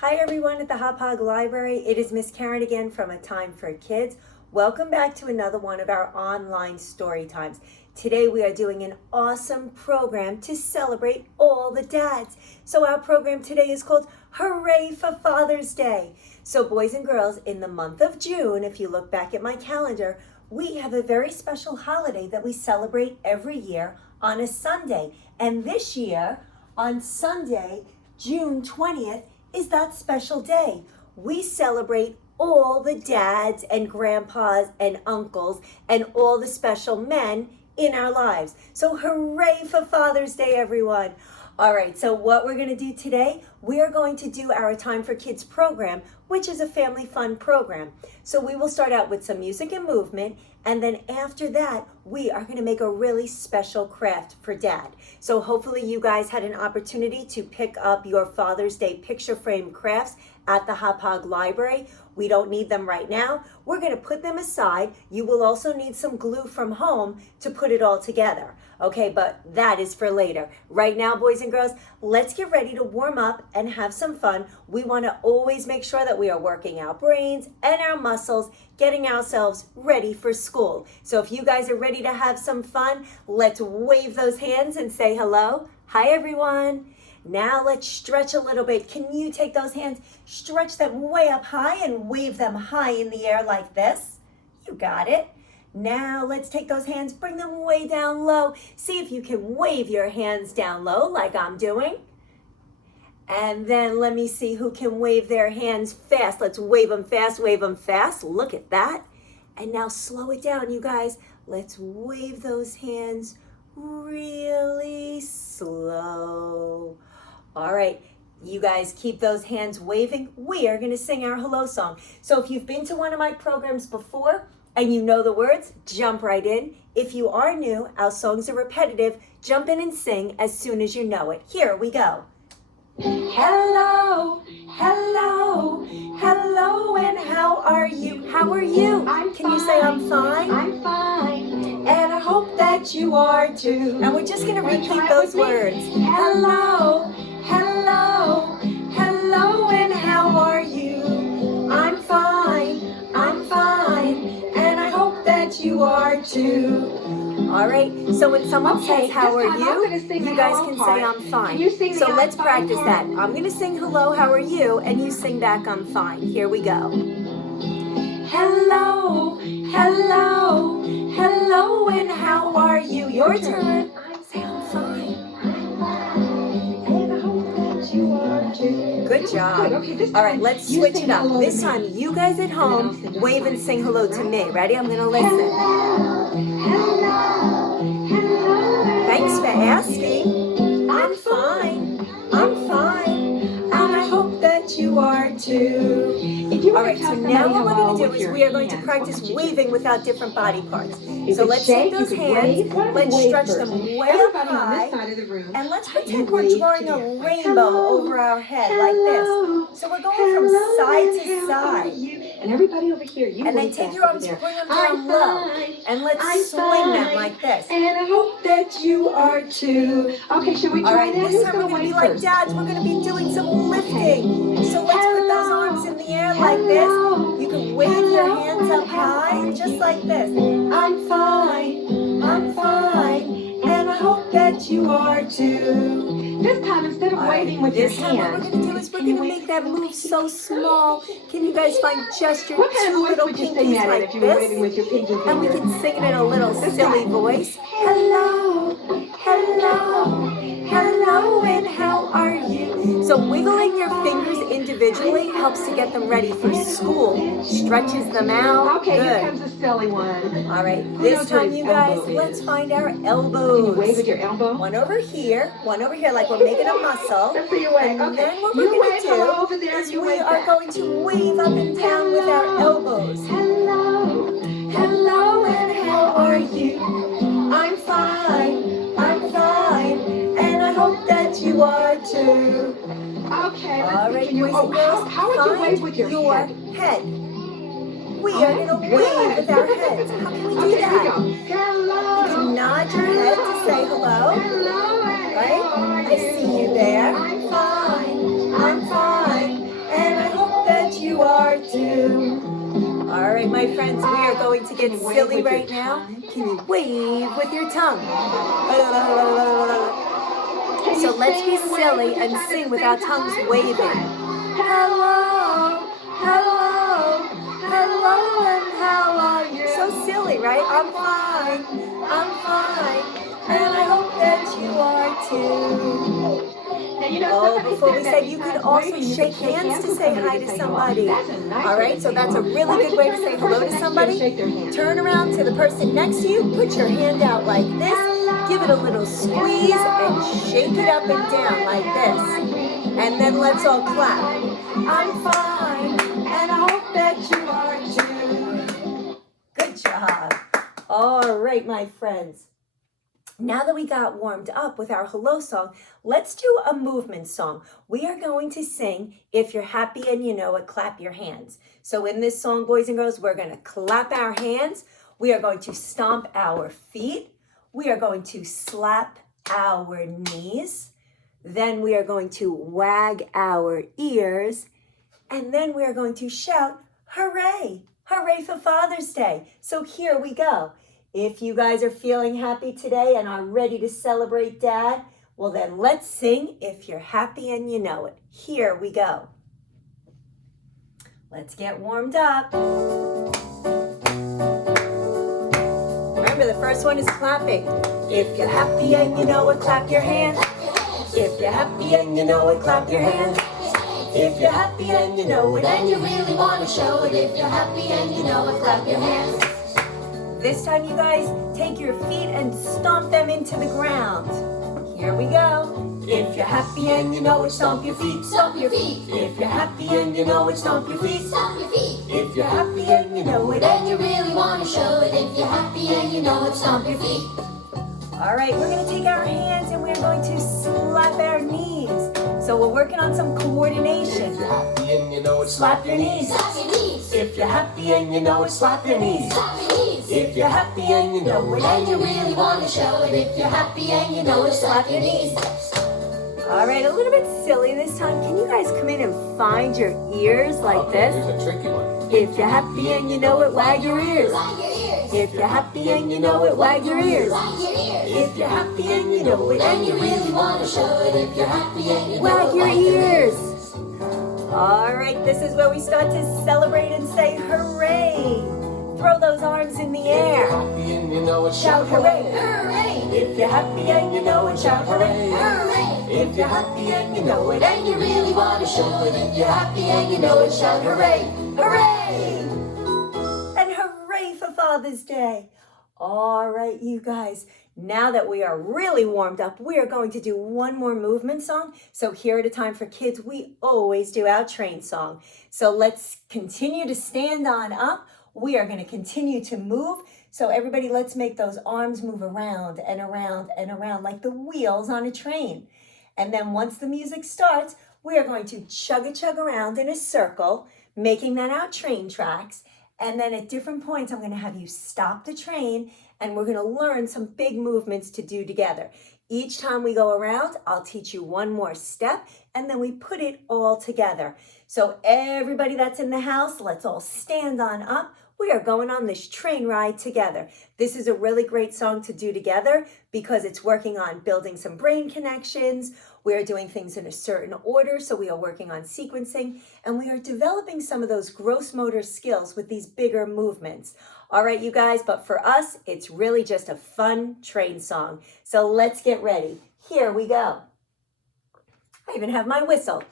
Hi everyone at the Hop Hog Library. It is Miss Karen again from A Time for Kids. Welcome back to another one of our online story times. Today we are doing an awesome program to celebrate all the dads. So our program today is called Hooray for Father's Day. So boys and girls, in the month of June, if you look back at my calendar, we have a very special holiday that we celebrate every year on a Sunday. And this year, on Sunday, June 20th, is that special day. We celebrate all the dads and grandpas and uncles and all the special men in our lives. So hooray for Father's Day, everyone. All right, so what we're going to do today, we are going to do our Time for Kids program, which is a family fun program. So we will start out with some music and movement, and then after that, we are going to make a really special craft for Dad. So hopefully you guys had an opportunity to pick up your Father's Day picture frame crafts at the Hop Hog Library. We don't need them right now. We're going to put them aside. You will also need some glue from home to put it all together. Okay, but that is for later. Right now, boys and girls, let's get ready to warm up and have some fun. We want to always make sure that we are working our brains and our muscles, getting ourselves ready for school. So if you guys are ready to have some fun, let's wave those hands and say hello. Hi, everyone. Now let's stretch a little bit. Can you take those hands, stretch them way up high and wave them high in the air like this? You got it. Now let's take those hands, bring them way down low. See if you can wave your hands down low like I'm doing. And then let me see who can wave their hands fast. Let's wave them fast, wave them fast. Look at that. And now slow it down, you guys. Let's wave those hands really slow. All right, you guys keep those hands waving. We are going to sing our hello song. So if you've been to one of my programs before and you know the words, jump right in. If you are new, our songs are repetitive. Jump in and sing as soon as you know it. Here we go. Hello, hello, hello, and how are you? How are you? Can you say I'm fine? I'm fine. And I hope that you are too. And we're just going to repeat those words. Hello, hello, hello, and how are you? I'm fine, and I hope that you are too. All right, so when someone says, how are you, you guys can say, I'm fine. So let's practice that. I'm going to sing hello, how are you, and you sing back, I'm fine. Here we go. Hello, hello, hello, and how are you? Your turn. Say, I'm fine. And I hope that you are too. Good job. All right, let's switch it up. This time, you guys at home, wave and sing hello to me. Ready? I'm going to listen. Thanks for asking. I'm fine. And I hope that you are too. All right, so now what we're going to do is we are going to practice waving without different body parts. So let's take those hands, let's stretch them way up high, and let's pretend we're drawing a rainbow over our head like this. So we're going from side to side. And everybody over here, you and then take your arms, bring them down low, and let's swing them like this. And I hope that you are too. Okay, should we try All right, that? this time we're going to be like dads. We're going to be doing some lifting. So let's put those arms in the air like this. You can wave your hands up high, just like this. I'm fine, and I hope that you are too. This time, instead of waving with your This time what hands, we're going to do is we're going to make that move so small. Can you guys find just your what kind two of voice little would you sing pinkies that in like if you were waving with this? your pinky And we finger? can sing it in a little silly voice. Hello, hello, hello, and how are you? So wiggling your fingers individually helps to get them ready for school. Stretches them out. Okay, Good. here comes a silly one. All right, Who this knows what time, his you guys, elbow is? let's find our Can you elbows. wave with your elbow? One over here, like we're making a muscle. Let's see you wave. And Okay. then what You we're going wave to hello over do there, is you we wave are back. going to wave up and down with our elbows. Hello, Hello, and how are you? I'm fine, and I hope that you are too. Okay, let's All see. right, Can you, boys and girls, how would you wave find with your your head? head. We Oh, are going to that's wave good. with our heads. How can we do Okay, here we that? go. Hello. You can nod your head to say hello. Hello. Right? I see you there. I'm fine, right, my friends, we are going to get silly right now. Can you wave with your tongue? So let's be silly and sing with our tongues waving. Hello, hello, hello, and how are you? So silly, right? I'm fine, and I hope that you are too. Oh, before we say, you could also shake hands to say hi to somebody. All right, so that's a really good way to say hello to somebody. Turn around to the person next to you, put your hand out like this, give it a little squeeze, and shake it up and down like this. And then let's all clap. I'm fine, and I hope that you are too. Good job. All right, my friends. Now that we got warmed up with our hello song, let's do a movement song. We are going to sing, if you're happy and you know it, clap your hands. So in this song, boys and girls, we're going to clap our hands. We are going to stomp our feet. We are going to slap our knees. Then we are going to wag our ears. And then we are going to shout, hooray! Hooray for Father's Day. So here we go. If you guys are feeling happy today and are ready to celebrate Dad, well then let's sing If You're Happy and You Know It. Here we go. Let's get warmed up. Remember, the first one is clapping. If you're happy and you know it, clap your hands. If you're happy and you know it, clap your hands. If you're happy and you know it, and you really want to show it. If you're happy and you know it, clap your hands. This time, you guys, take your feet and stomp them into the ground. Here we go. If you're happy and you know it, stomp your feet, stomp your feet. If you're happy and you know it, stomp your feet, stomp your feet. If you're happy and you know it, and you really want to show it. If you're happy and you know it, stomp your feet. All right, we're going to take our hands and we're going to slap our knees. So we're working on some coordination. If you're happy and you know it, slap your knees. Slap your knees. If you're happy and you know it, slap your knees. Slap your knees. If you're happy and you know it, and you really want to show it. If you're happy and you know it, slap your knees. All right, a little bit silly this time. Can you guys come in and find your ears like this? Here's a tricky one. If you're happy and you know it, wag your ears. Wag your ears. If you're happy and you know it, wag your ears. Wag your ears. If you're happy and you know it, And you really want to show it. If you're happy and you know wag it, your wag your ears. All right, this is where we start to celebrate and say hooray. Throw those arms in the If you're air. happy and you know it, Shout hooray. Hooray! If you're happy and you know it, shout hooray. Hooray! If you're happy and you know it, And you really want to show it. If you're happy and you know it, shout hooray! hooray! And hooray for Father's Day. All right, you guys. Now that we are really warmed up, we are going to do one more movement song. So here at A Time for Kids, we always do our train song. So let's continue to stand on up. We are going to continue to move. So everybody, let's make those arms move around and around and around like the wheels on a train. And then once the music starts, we are going to chug around in a circle, making that our train tracks. And then at different points, I'm going to have you stop the train and we're going to learn some big movements to do together. Each time we go around, I'll teach you one more step and then we put it all together. So everybody that's in the house, let's all stand on up. We are going on this train ride together. This is a really great song to do together because it's working on building some brain connections. We are doing things in a certain order, so we are working on sequencing, and we are developing some of those gross motor skills with these bigger movements. All right, you guys, but for us, it's really just a fun train song. So let's get ready. Here we go. I even have my whistle.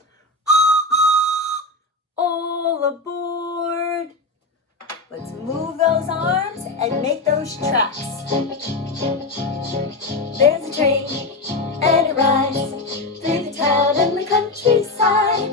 All aboard. Let's move those arms and make those tracks. There's a train and it rides through the town and the countryside.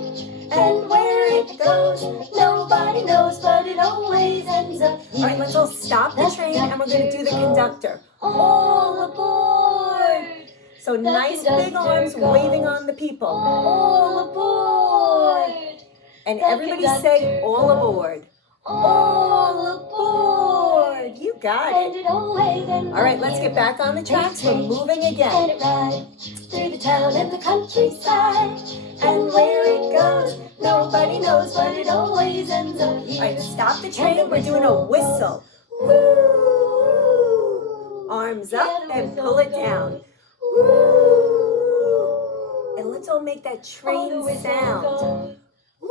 And where it goes, nobody knows, but it always ends up. All right, let's all stop the train and we're going to do the conductor. All aboard. So nice big arms waving on the people. All aboard. And everybody say all aboard. All aboard! You got it. All right, let's get back on the tracks. We're moving again. And it rides through the town and the countryside. And where it goes, goes, nobody knows, but it always ends up here. All right, stop the train. We're doing a whistle. Woo! Arms up and pull it down. Woo! And let's all make that train sound. Woo!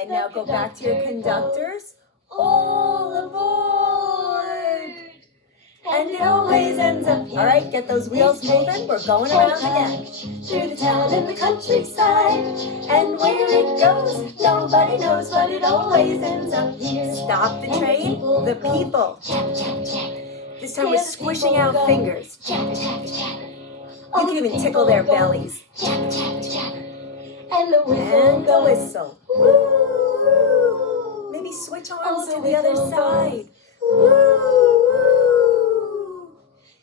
And now go back to your conductors. All aboard! And it always ends up here. All right, get those wheels moving. We're going around again. Through the town and the countryside. And where it goes, nobody knows, but it always ends up here. Stop the train, the people. This time we're squishing out fingers. You can even tickle their bellies. And the whistle. Woo! Maybe switch arms to the other side. Woo!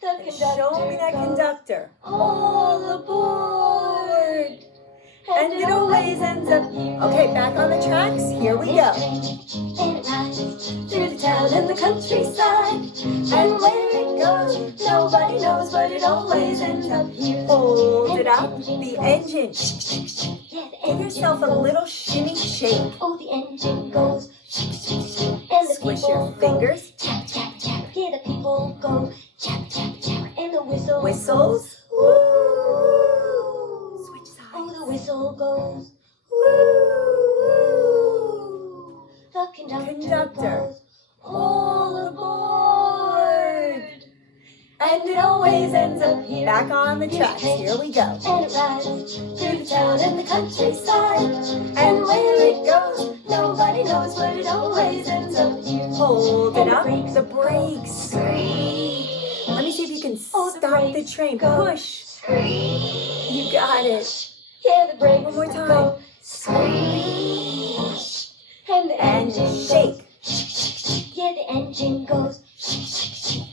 And show me that conductor. All aboard! And it always ends up here. Okay, back on the tracks. Here we go. And it rides through the town and the countryside. And where it goes, nobody knows, but it always ends up here. Hold it up, the engine. Give yourself a little shimmy shake. Oh, the engine goes. And the Squish your fingers. Tap, tap, tap. Yeah, the people go. Tap, tap, tap. And the whistle Whistles. Woo! Switch sides. Oh, the whistle goes. Woo! The conductor Conductor. goes. All aboard! And it always ends up here. Back on the tracks. Here we go. And it rides through the town and the countryside. And where it goes, nobody knows, but it always ends up here. Hold it up. The brakes. Let me see if you can stop the train. Push. You got it. Yeah, the brakes One more time. go. Screech. And the And engine shake. Yeah, the engine goes.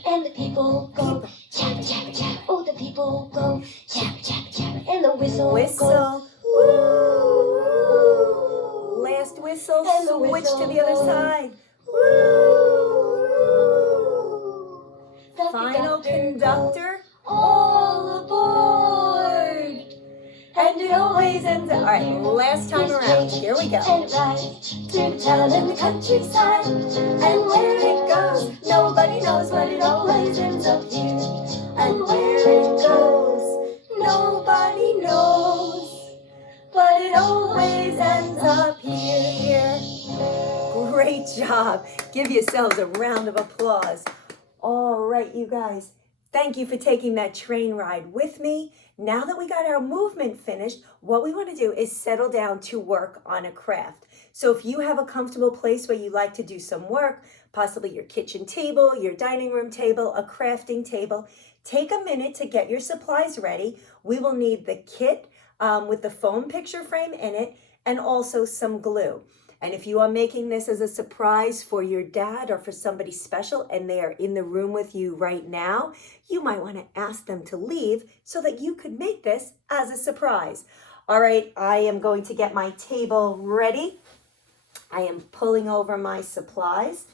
And the people go. Tap, tap, tap. Oh, the people go. Tap, tap, tap. And the whistle goes. Whistle. Woo! Last whistle. And the Switch whistle to the other goes. side. Woo! The Final conductor. all aboard. And it always ends up. All right, last time around. Here we go. And it rides through the town and the countryside. And where it goes, nobody knows, but it always ends up here. And where it goes, nobody knows, but it always ends up here. Great job. Give yourselves a round of applause. All right, you guys. Thank you for taking that train ride with me. Now that we got our movement finished, what we want to do is settle down to work on a craft. So if you have a comfortable place where you like to do some work, possibly your kitchen table, your dining room table, a crafting table, take a minute to get your supplies ready. We will need the kit with the foam picture frame in it and also some glue. And if you are making this as a surprise for your dad or for somebody special and they are in the room with you right now, you might want to ask them to leave so that you could make this as a surprise. All right, I am going to get my table ready. I am pulling over my supplies.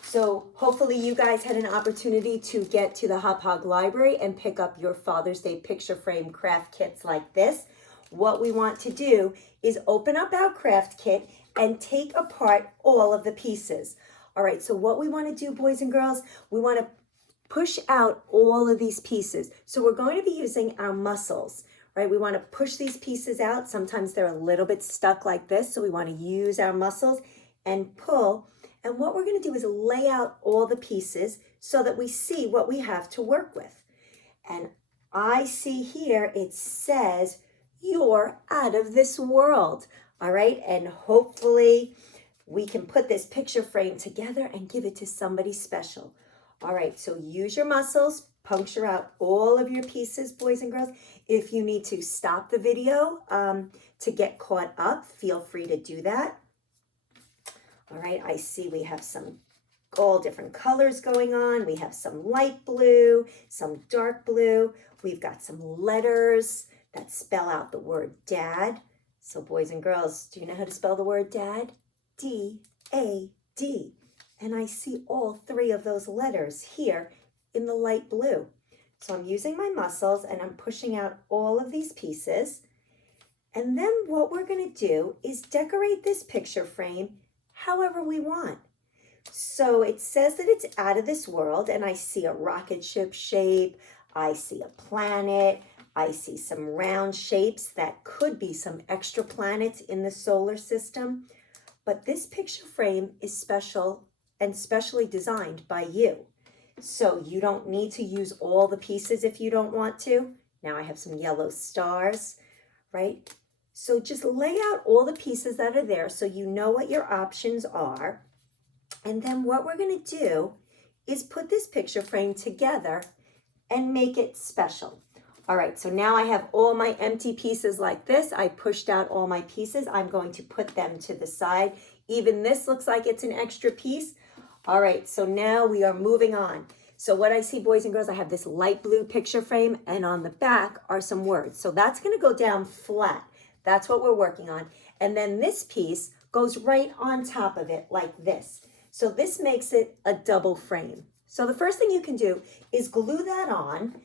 So hopefully you guys had an opportunity to get to the Hop Hog Library and pick up your Father's Day picture frame craft kits like this. What we want to do is open up our craft kit and take apart all of the pieces. All right, so what we want to do, boys and girls, we want to push out all of these pieces. So we're going to be using our muscles, right? We want to push these pieces out. Sometimes they're a little bit stuck like this, so we want to use our muscles and pull. And what we're going to do is lay out all the pieces so that we see what we have to work with. And I see here it says, "You're out of this world." All right, and hopefully we can put this picture frame together and give it to somebody special. All right, so use your muscles, puncture out all of your pieces, boys and girls. If you need to stop the video to get caught up, feel free to do that. All right, I see we have some all different colors going on. We have some light blue, some dark blue. We've got some letters that spell out the word dad. So boys and girls, do you know how to spell the word dad? D-A-D. And I see all three of those letters here in the light blue. So I'm using my muscles and I'm pushing out all of these pieces. And then what we're going to do is decorate this picture frame however we want. So it says that it's out of this world, and I see a rocket ship shape, I see a planet, I see some round shapes that could be some extra planets in the solar system. But this picture frame is special and specially designed by you. So you don't need to use all the pieces if you don't want to. Now I have some yellow stars, right? So just lay out all the pieces that are there so you know what your options are. And then what we're going to do is put this picture frame together and make it special. All right, so now I have all my empty pieces like this. I pushed out all my pieces. I'm going to put them to the side. Even this looks like it's an extra piece. All right, so now we are moving on. So what I see, boys and girls, I have this light blue picture frame, and on the back are some words. So that's going to go down flat. That's what we're working on. And then this piece goes right on top of it like this. So this makes it a double frame. So the first thing you can do is glue that on.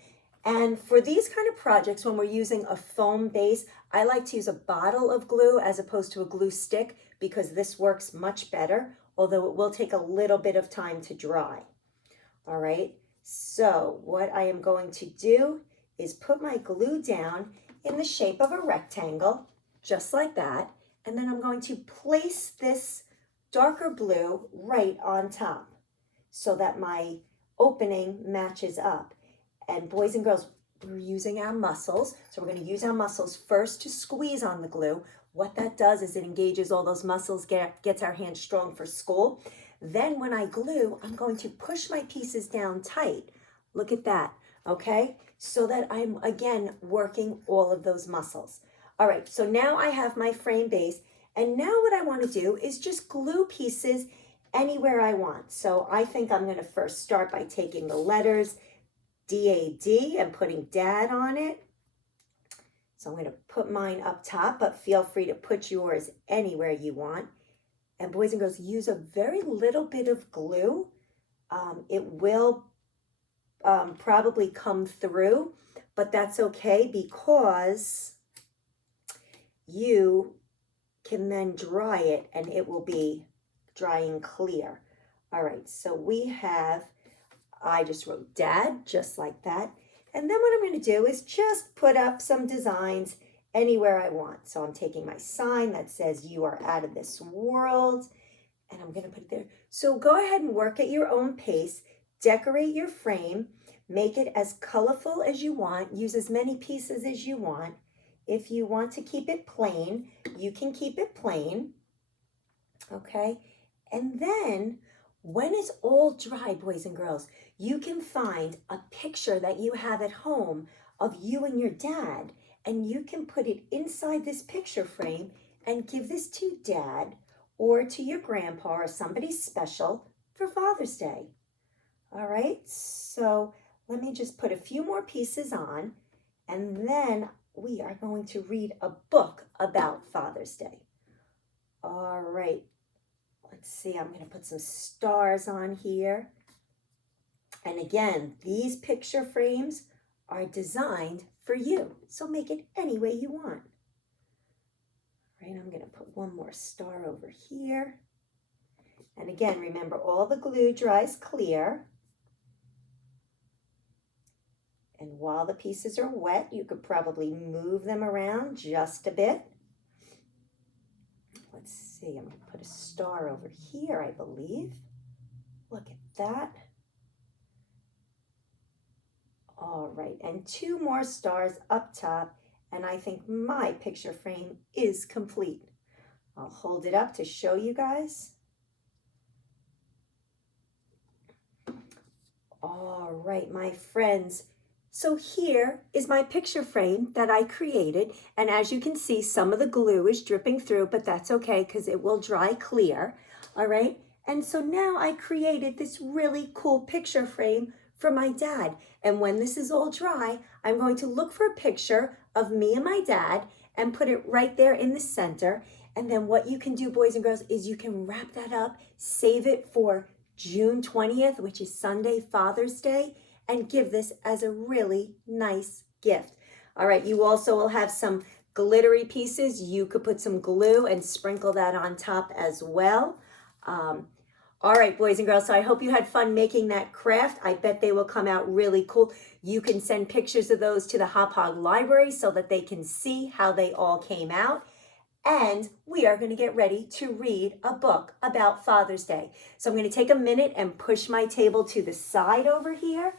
And for these kind of projects, when we're using a foam base, I like to use a bottle of glue as opposed to a glue stick because this works much better, although it will take a little bit of time to dry. All right, so what I am going to do is put my glue down in the shape of a rectangle, just like that. And then I'm going to place this darker blue right on top so that my opening matches up. And boys and girls, we're using our muscles. So we're going to use our muscles first to squeeze on the glue. What that does is it engages all those muscles, gets our hands strong for school. Then when I glue, I'm going to push my pieces down tight. Look at that, okay? So that I'm, again, working all of those muscles. All right, so now I have my frame base. And now what I want to do is just glue pieces anywhere I want. So I think I'm going to first start by taking the letters D-A-D and putting dad on it. So I'm going to put mine up top, but feel free to put yours anywhere you want. And boys and girls, use a very little bit of glue. It will probably come through, but that's okay because you can then dry it and it will be drying clear. All right, so we have, I just wrote dad, just like that. And then what I'm going to do is just put up some designs anywhere I want. So I'm taking my sign that says you are out of this world, and I'm going to put it there. So go ahead and work at your own pace. Decorate your frame. Make it as colorful as you want. Use as many pieces as you want. If you want to keep it plain, you can keep it plain. Okay? And then when it's all dry, boys and girls, you can find a picture that you have at home of you and your dad, and you can put it inside this picture frame and give this to dad or to your grandpa or somebody special for Father's Day. All right, so let me just put a few more pieces on, and then we are going to read a book about Father's Day. All right, let's see, I'm going to put some stars on here. And again, these picture frames are designed for you, so make it any way you want. All right, I'm going to put one more star over here. And again, remember, all the glue dries clear. And while the pieces are wet, you could probably move them around just a bit. Let's see, I'm going to put a star over here, I believe. Look at that. All right, and two more stars up top, and I think my picture frame is complete. I'll hold it up to show you guys. All right, my friends. So here is my picture frame that I created, and as you can see, some of the glue is dripping through, but that's okay because it will dry clear. All right, and so now I created this really cool picture frame for my dad. And when this is all dry, I'm going to look for a picture of me and my dad and put it right there in the center. And then what you can do, boys and girls, is you can wrap that up, save it for June 20th, which is Sunday, Father's Day, and give this as a really nice gift. All right, you also will have some glittery pieces, you could put some glue and sprinkle that on top as well. All right, boys and girls, so I hope you had fun making that craft. I bet they will come out really cool. You can send pictures of those to the Hop Hog Library so that they can see how they all came out. And we are going to get ready to read a book about Father's Day. So I'm going to take a minute and push my table to the side over here.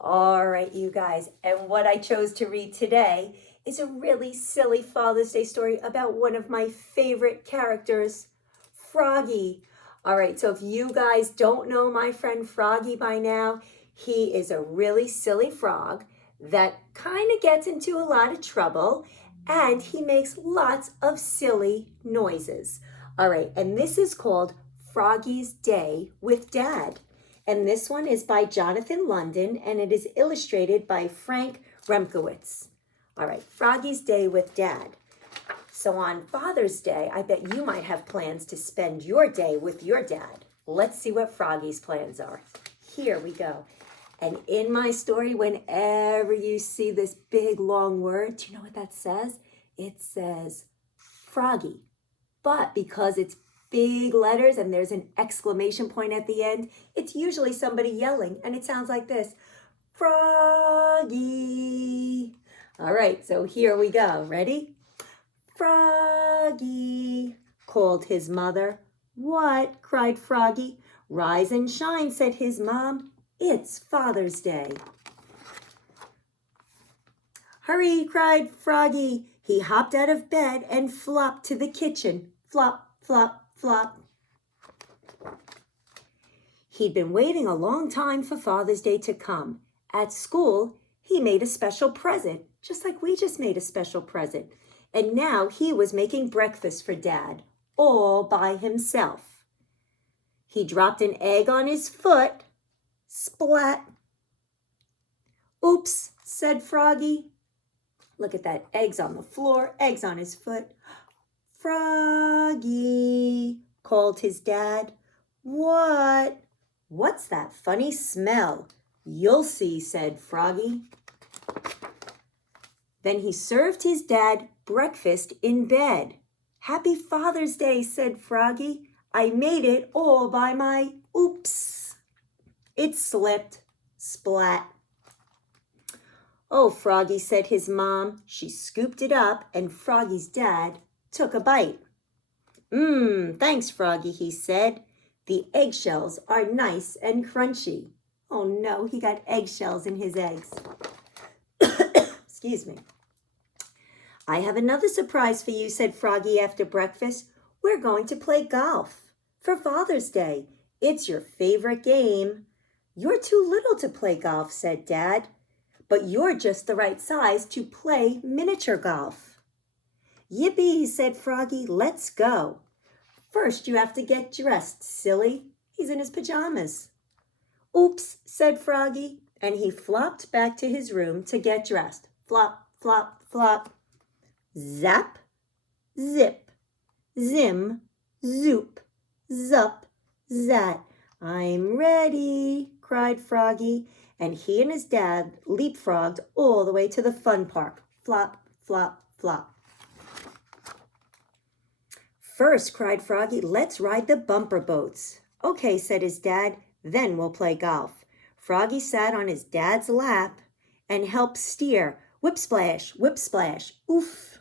All right, you guys, and what I chose to read today is a really silly Father's Day story about one of my favorite characters, Froggy. All right, so if you guys don't know my friend Froggy by now, he is a really silly frog that kind of gets into a lot of trouble, and he makes lots of silly noises. All right, and this is called Froggy's Day with Dad. And this one is by Jonathan London, and it is illustrated by Frank Remkowitz. All right, Froggy's Day with Dad. So on Father's Day, I bet you might have plans to spend your day with your dad. Let's see what Froggy's plans are. Here we go. And in my story, whenever you see this big long word, do you know what that says? It says Froggy. But because it's big letters and there's an exclamation point at the end, it's usually somebody yelling, and it sounds like this. Froggy. All right, so here we go. Ready? Froggy, called his mother. What? Cried Froggy. Rise and shine, said his mom. It's Father's Day. Hurry, cried Froggy. He hopped out of bed and flopped to the kitchen. Flop, flop, flop. He'd been waiting a long time for Father's Day to come. At school, he made a special present, just like we just made a special present. And now he was making breakfast for Dad, all by himself. He dropped an egg on his foot. Splat. Oops, said Froggy. Look at that, eggs on the floor, eggs on his foot. Froggy, called his dad. What? What's that funny smell? You'll see, said Froggy. Then he served his dad breakfast in bed. Happy Father's Day, said Froggy. I made it all by my oops. It slipped. Splat. Oh, Froggy, said his mom. She scooped it up, and Froggy's dad took a bite. Thanks, Froggy, he said. The eggshells are nice and crunchy. Oh no, he got eggshells in his eggs. Excuse me. I have another surprise for you, said Froggy after breakfast. We're going to play golf for Father's Day. It's your favorite game. You're too little to play golf, said Dad, but you're just the right size to play miniature golf. Yippee, said Froggy, let's go. First, you have to get dressed, silly. He's in his pajamas. Oops, said Froggy, and he flopped back to his room to get dressed. Flop, flop, flop. Zap, zip, zim, zoop, zup, zat. I'm ready, cried Froggy, and he and his dad leapfrogged all the way to the fun park. Flop, flop, flop. First, cried Froggy, let's ride the bumper boats. Okay, said his dad, then we'll play golf. Froggy sat on his dad's lap and helped steer. Whip splash, oof.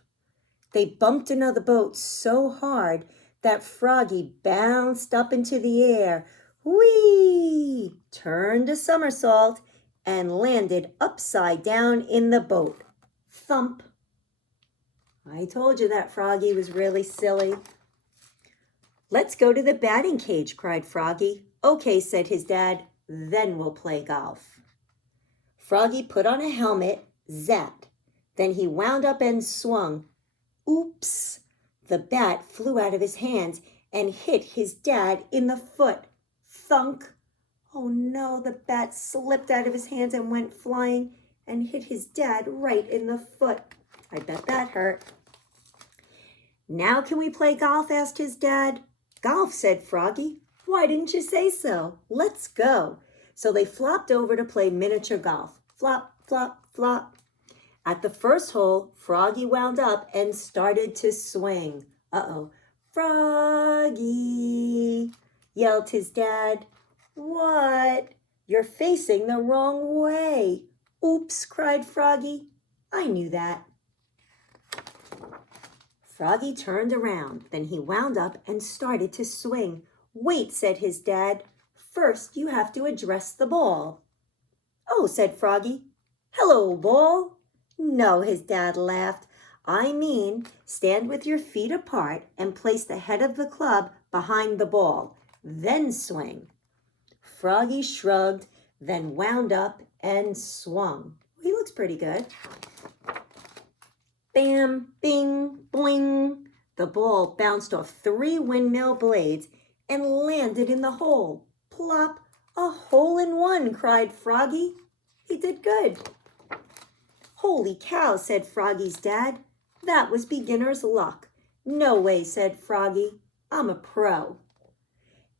They bumped another boat so hard that Froggy bounced up into the air. Whee! Turned a somersault and landed upside down in the boat. Thump. I told you that Froggy was really silly. Let's go to the batting cage, cried Froggy. Okay, said his dad, then we'll play golf. Froggy put on a helmet, zat. Then he wound up and swung. Oops! The bat flew out of his hands and hit his dad in the foot. Thunk! Oh no, the bat slipped out of his hands and went flying and hit his dad right in the foot. I bet that hurt. Now can we play golf? Asked his dad. Golf, said Froggy. Why didn't you say so? Let's go. So they flopped over to play miniature golf. Flop, flop, flop. At the first hole, Froggy wound up and started to swing. Uh-oh. Froggy, yelled his dad. What? You're facing the wrong way. Oops, cried Froggy. I knew that. Froggy turned around. Then he wound up and started to swing. Wait, said his dad. First, you have to address the ball. Oh, said Froggy. Hello, ball. No, his dad laughed. I mean, stand with your feet apart and place the head of the club behind the ball. Then swing. Froggy shrugged, then wound up and swung. He looks pretty good. Bam, bing, boing. The ball bounced off 3 windmill blades and landed in the hole. Plop, a hole in one, cried Froggy. He did good. Holy cow, said Froggy's dad. That was beginner's luck. No way, said Froggy. I'm a pro.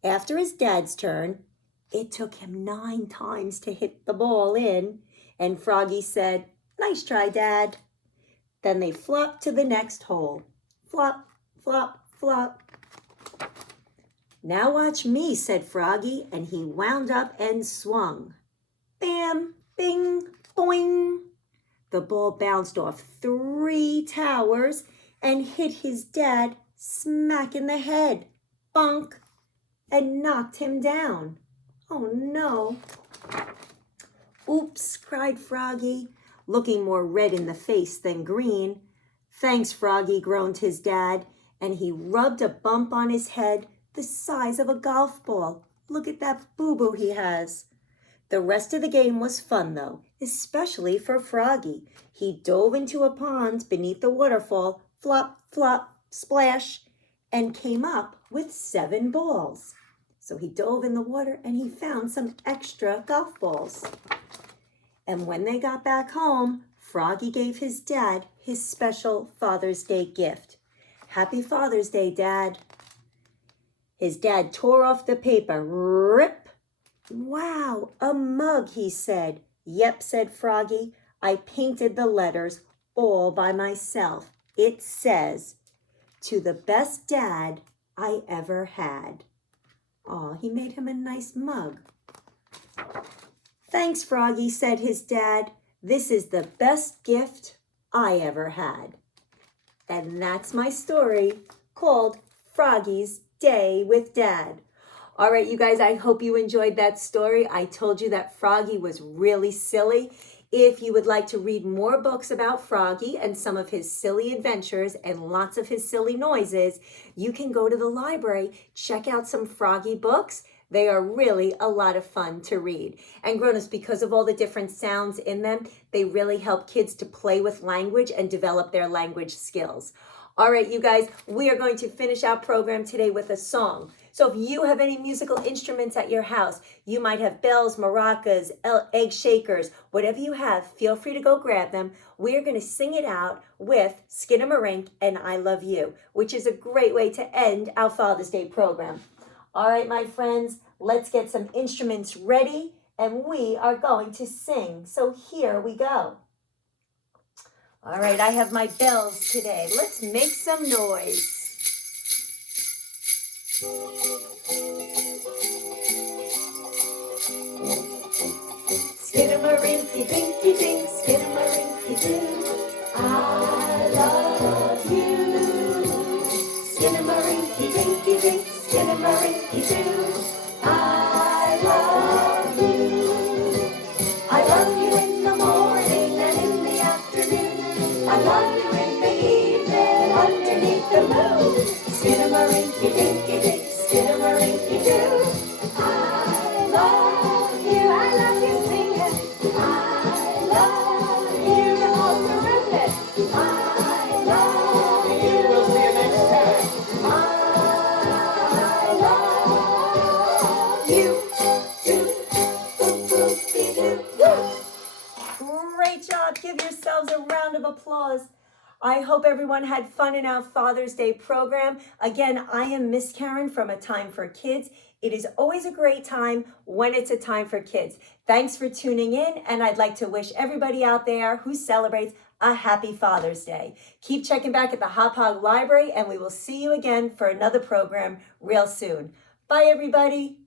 After his dad's turn, it took him 9 times to hit the ball in, and Froggy said, Nice try, Dad. Then they flopped to the next hole. Flop, flop, flop. Now watch me, said Froggy, and he wound up and swung. Bam, bing, boing. The ball bounced off 3 towers and hit his dad smack in the head. Bunk, and knocked him down. Oh no. Oops, cried Froggy, looking more red in the face than green. Thanks, Froggy, groaned his dad, and he rubbed a bump on his head the size of a golf ball. Look at that boo-boo he has. The rest of the game was fun, though, especially for Froggy. He dove into a pond beneath the waterfall, flop, flop, splash, and came up with 7 balls. So he dove in the water and he found some extra golf balls. And when they got back home, Froggy gave his dad his special Father's Day gift. Happy Father's Day, Dad. His dad tore off the paper. Rip! Wow, a mug, he said. Yep, said Froggy. I painted the letters all by myself. It says, to the best dad I ever had. Aw, he made him a nice mug. Thanks, Froggy, said his dad. This is the best gift I ever had. And that's my story called Froggy's Day with Dad. All right, you guys, I hope you enjoyed that story. I told you that Froggy was really silly. If you would like to read more books about Froggy and some of his silly adventures and lots of his silly noises, you can go to the library, check out some Froggy books. They are really a lot of fun to read. And grown-ups, because of all the different sounds in them, they really help kids to play with language and develop their language skills. All right, you guys, we are going to finish our program today with a song. So if you have any musical instruments at your house, you might have bells, maracas, egg shakers, whatever you have, feel free to go grab them. We are going to sing it out with Skinamarink and I Love You, which is a great way to end our Father's Day program. All right, my friends, let's get some instruments ready and we are going to sing. So here we go. All right, I have my bells today. Let's make some noise. Skidamarinky dinky dink, skidamarinky doo. I love you. Skidamarinky dinky dink, skidamarinky doo. I love you. I love you in the morning and in the afternoon. I love you in the evening underneath the moon. Skidamarinky dinky dink, skidamarinky doo. I love you singing. I love you all terrific. I love you. We'll see you next time. I love you. Great job. Give yourselves a round of applause. I hope everyone had fun in our Father's Day program. Again, I am Miss Karen from A Time for Kids. It is always a great time when it's a time for kids. Thanks for tuning in, and I'd like to wish everybody out there who celebrates a happy Father's Day. Keep checking back at the Hop Hog Library, and we will see you again for another program real soon. Bye, everybody.